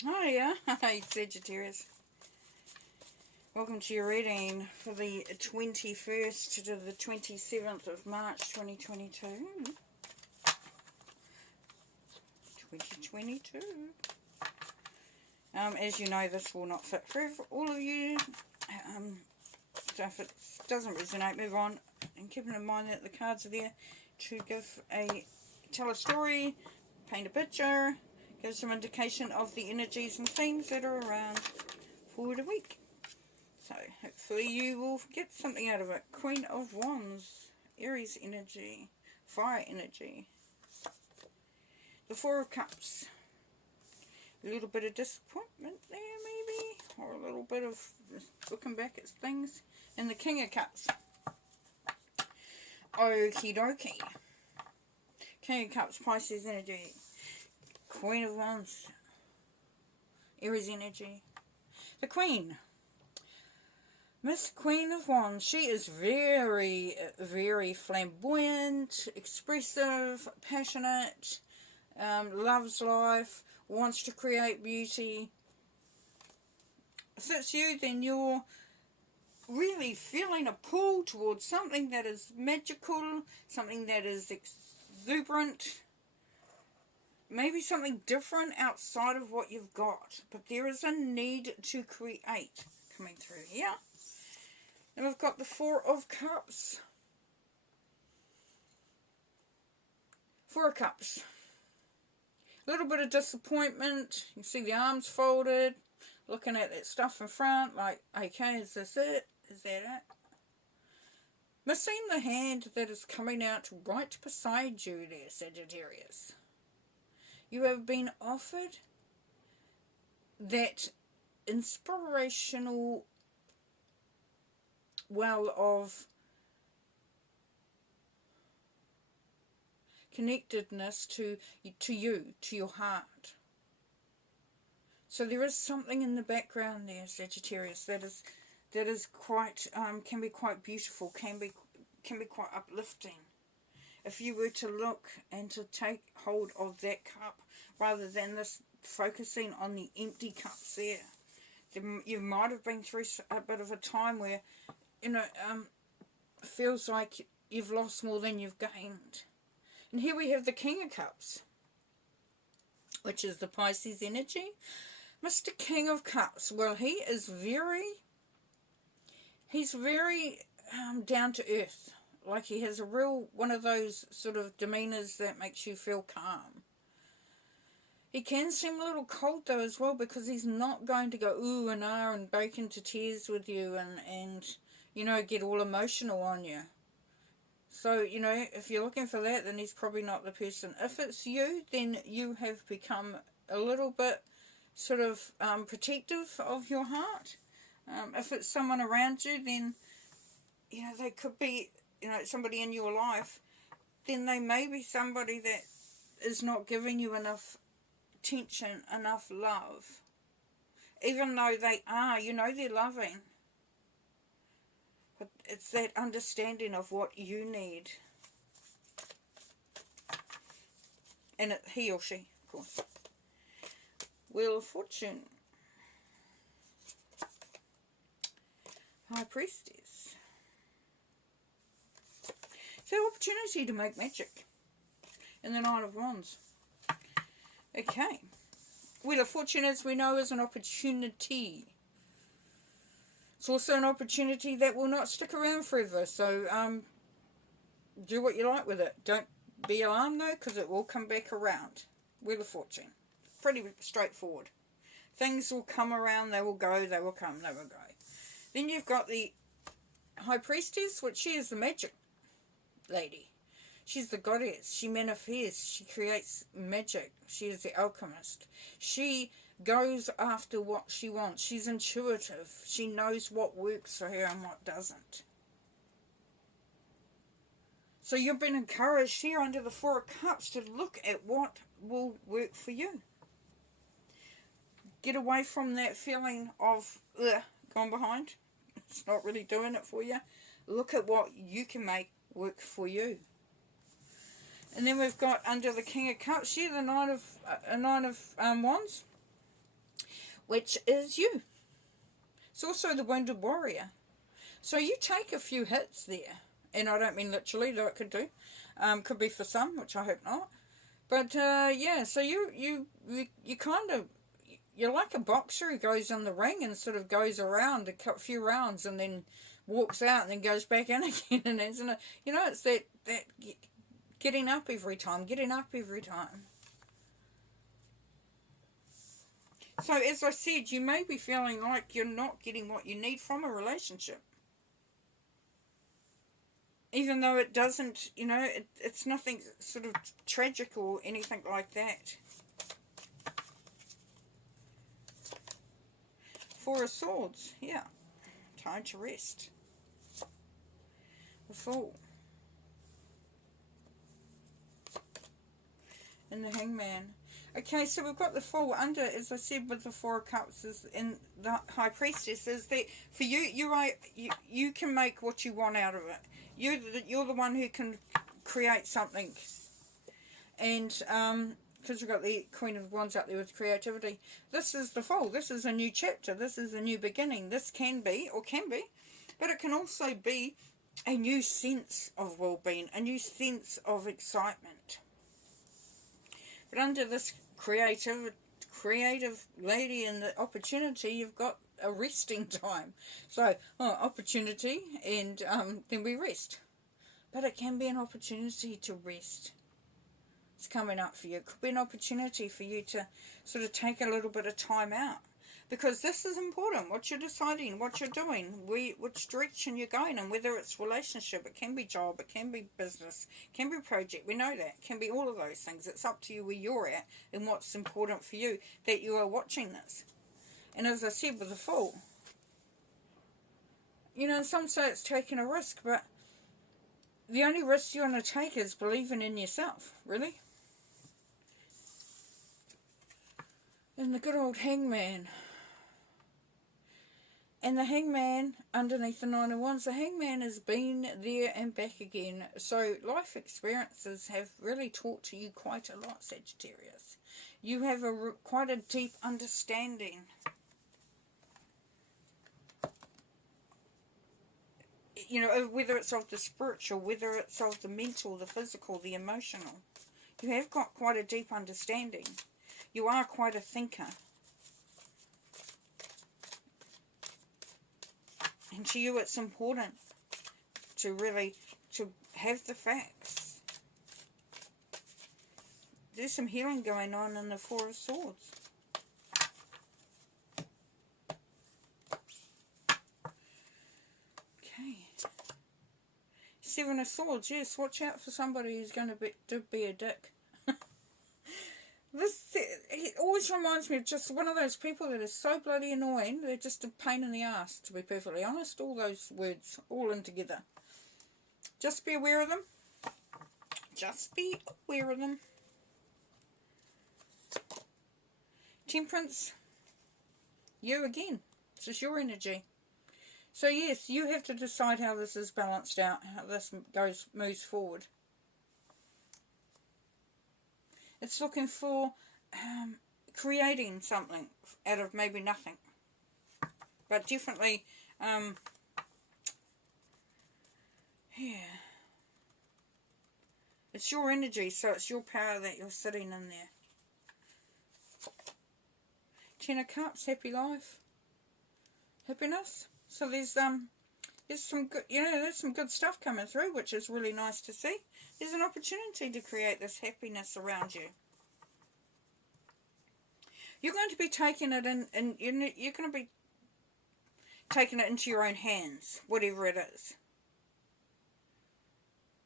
Hiya, hi Sagittarius. Welcome to your reading for the 21st to the 27th of March 2022. 2022. As you know, this will not fit for all of you. So if it doesn't resonate, move on. And keeping in mind that the cards are there to tell a story, paint a picture, give some indication of the energies and themes that are around for the week. So hopefully you will get something out of it. Queen of Wands, Aries energy, fire energy. The Four of Cups, a little bit of disappointment there maybe, or a little bit of looking back at things. And the King of Cups. Okie dokie. King of Cups, Pisces energy. Queen of Wands, Aries energy. The Queen. Miss Queen of Wands, she is very, very flamboyant, expressive, passionate, loves life, wants to create beauty. If it's you, then you're really feeling a pull towards something that is magical, something that is exuberant, maybe something different outside of what you've got. But there is a need to create coming through here. And we've got the Four of Cups. Four of Cups. A little bit of disappointment. You see the arms folded. Looking at that stuff in front. Like, okay, is this it? Is that it? Missing the hand that is coming out right beside you there, Sagittarius. You have been offered that inspirational well of connectedness to you, to your heart. So there is something in the background there, Sagittarius, that is quite can be quite beautiful, can be quite uplifting. If you were to look and to take hold of that cup rather than this focusing on the empty cups there, you might have been through a bit of a time where, you know, feels like you've lost more than you've gained. And here we have the King of Cups, which is the Pisces energy. Mr. King of Cups, well, he's very down to earth. Like he has a real, one of those sort of demeanours that makes you feel calm. He can seem a little cold though as well, because he's not going to go ooh and ah and break into tears with you and you know, get all emotional on you. So, you know, if you're looking for that, then he's probably not the person. If it's you, then you have become a little bit sort of protective of your heart. If it's someone around you, then, you know, they could be, you know, somebody in your life, then they may be somebody that is not giving you enough attention, enough love. Even though they are, you know, they're loving. But it's that understanding of what you need. And he or she, of course. Wheel of Fortune. High Priestess. It's an opportunity to make magic. And the Knight of Wands. Okay. Wheel of Fortune, as we know, is an opportunity. It's also an opportunity that will not stick around forever. So, do what you like with it. Don't be alarmed, though, because it will come back around. Wheel of Fortune. Pretty straightforward. Things will come around, they will go, they will come, they will go. Then you've got the High Priestess, which she is the magic lady. She's the goddess. She manifests. She creates magic. She is the alchemist. She goes after what she wants. She's intuitive. She knows what works for her and what doesn't. So you've been encouraged here under the Four of Cups to look at what will work for you. Get away from that feeling of gone behind. It's not really doing it for you. Look at what you can make work for you. And then we've got under the King of Cups here the Knight of Wands. which is you. It's also the wounded warrior. So you take a few hits there, and I don't mean literally, though it could do. Could be for some, which I hope not. But yeah, so you kind of, you're like a boxer who goes in the ring and sort of goes around a few rounds and then walks out and then goes back in again. And it's, you know, it's that getting up every time, getting up every time. So as I said, you may be feeling like you're not getting what you need from a relationship. Even though it doesn't, you know, it's nothing sort of tragic or anything like that. Four of Swords, yeah. Time to rest. The Fool. And the Hangman. Okay, so we've got the Fool under, as I said, with the Four of Cups is in the High Priestess, is that for you, you can make what you want out of it. You're the one who can create something. And because we've got the Queen of Wands up there with creativity, this is the Fool. This is a new chapter. This is a new beginning. This can be, but it can also be a new sense of well-being, a new sense of excitement. But under this creative lady and the opportunity, you've got a resting time. So, opportunity, and then we rest. But it can be an opportunity to rest. It's coming up for you. It could be an opportunity for you to sort of take a little bit of time out. Because this is important, what you're deciding, what you're doing, which direction you're going, and whether it's relationship, it can be job, it can be business, it can be project, we know that, it can be all of those things. It's up to you where you're at and what's important for you, that you are watching this. And as I said with the Fool, you know, some say it's taking a risk, but the only risk you want to take is believing in yourself, really. And the good old Hangman. And the Hangman, underneath the Nine of Wands, the Hangman has been there and back again. So life experiences have really taught to you quite a lot, Sagittarius. You have quite a deep understanding. You know, whether it's of the spiritual, whether it's of the mental, the physical, the emotional. You have got quite a deep understanding. You are quite a thinker. And to you it's important to really, to have the facts. There's some healing going on in the Four of Swords. Okay. Seven of Swords, yes, watch out for somebody who's going to be a dick. It always reminds me of just one of those people that is so bloody annoying. They're just a pain in the ass, to be perfectly honest. All those words, all in together. Just be aware of them. Just be aware of them. Temperance. You again. This is your energy. So yes, you have to decide how this is balanced out, how this moves forward. It's looking for creating something out of maybe nothing. But definitely, yeah. It's your energy, so it's your power that you're sitting in there. Ten of Cups, happy life. Happiness. So there's some good, you know, there's some good stuff coming through, which is really nice to see. There's an opportunity to create this happiness around you. You're going to be taking it in, and you're going to be taking it into your own hands, whatever it is.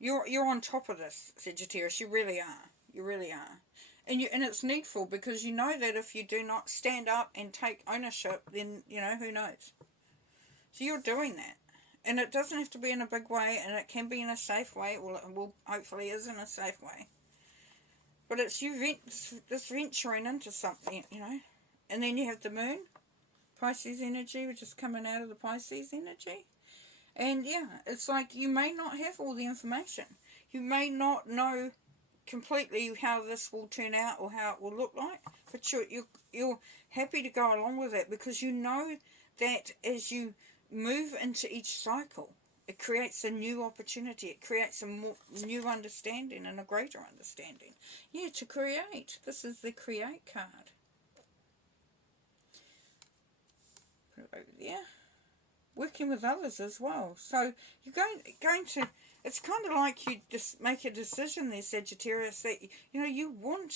You're on top of this, Sagittarius. You really are. You really are. And it's needful, because you know that if you do not stand up and take ownership, then, you know, who knows. So you're doing that. And it doesn't have to be in a big way, and it can be in a safe way. Well, it will, hopefully is in a safe way. But it's you this venturing into something, you know. And then you have the Moon, Pisces energy, which is coming out of the Pisces energy. And yeah, it's like you may not have all the information. You may not know completely how this will turn out or how it will look like. But you're happy to go along with it because you know that as you move into each cycle, it creates a new opportunity. It creates a more new understanding and a greater understanding. Yeah, to create. This is the create card. Put it over there. Working with others as well. So you're going to, it's kind of like you just make a decision there, Sagittarius, that you want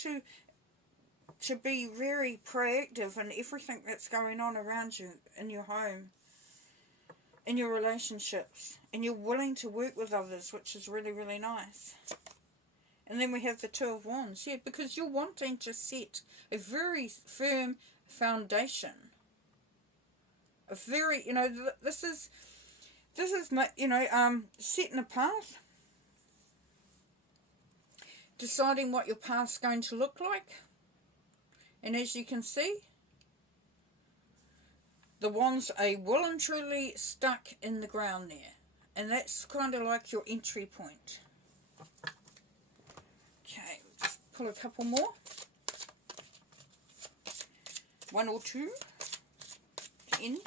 to be very proactive in everything that's going on around you in your home, in your relationships, and you're willing to work with others, which is really, really nice. And then we have the Two of Wands, yeah, because you're wanting to set a very firm foundation. A very, this is setting a path, deciding what your path's going to look like. And as you can see, the wands are well and truly stuck in the ground there. And that's kind of like your entry point. Okay, just pull a couple more. One or two to end.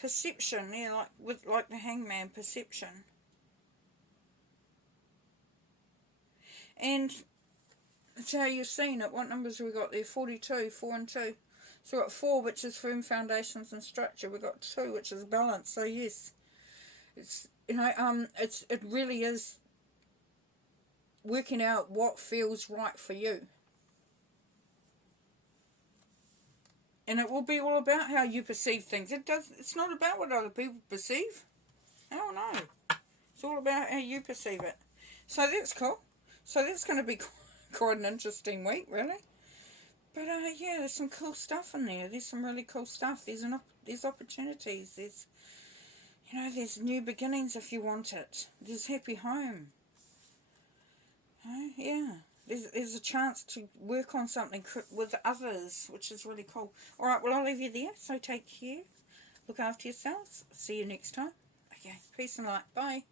Perception, yeah, like the Hangman, perception. And that's how you're seeing it. What numbers have we got there? 42, 4 and 2. So we've got 4, which is firm foundations and structure. We've got 2, which is balance. So yes, it's it really is working out what feels right for you. And it will be all about how you perceive things. It's not about what other people perceive. Hell no. It's all about how you perceive it. So that's cool. So that's going to be quite an interesting week, really. But yeah, there's some cool stuff in there. There's some really cool stuff. There's opportunities. There's there's new beginnings if you want it. There's happy home. Yeah. There's a chance to work on something with others, which is really cool. Alright, well, I'll leave you there. So take care. Look after yourselves. See you next time. Okay, peace and light. Bye.